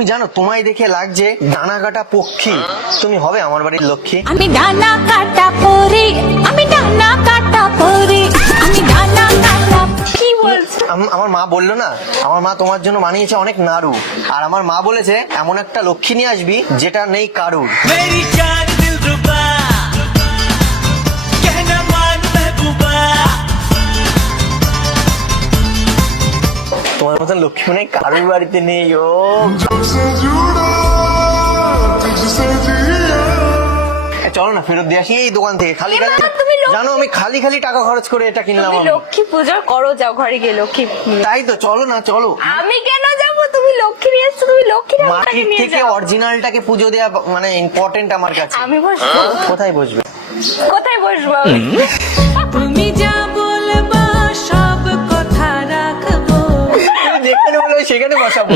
তুমি জানো তোমায় দেখে লাগছে ডানা কাটা পক্ষী, তুমি হবে আমার বাড়ির লক্ষ্মী। আমি ডানা কাটা পরি, আমি ডানা কাটা পরি, আমি ডানা কাটা। কি বলছো? আমার মা বললো না, আমার মা তোমার জন্য বানিয়েছে অনেক নাড়ু, আর আমার মা বলেছে এমন একটা লক্ষ্মী নিয়ে আসবি যেটা নেই কারুর। তোমার মতন লক্ষ্মী নেই কারুর বাড়িতে নেই। ও চলো না ফেরত দিয়ে আসি এই দোকান থেকে। খালি খালি জানো আমি খালি খালি টাকা খরচ করে এটা কিনলাম। তুমি লক্ষ্মী পুজো করো, যাও ঘরে গিয়ে লক্ষ্মী। তাই তো চলো না চলো। আমি কেন যাবো? তুমি লক্ষ্মী নিয়ে এসছো, তুমি লক্ষ্মী মাটির নিয়ে থেকে যাও। অরিজিনালটাকে পুজো দেওয়া মানে ইম্পর্টেন্ট আমার কাছে। আমি বসবো কোথায় বসবে? কোথায় বসবো? তুমি যা বলবা সব কথা রাখবো। যেখানে বলবে সেখানে বসাবো।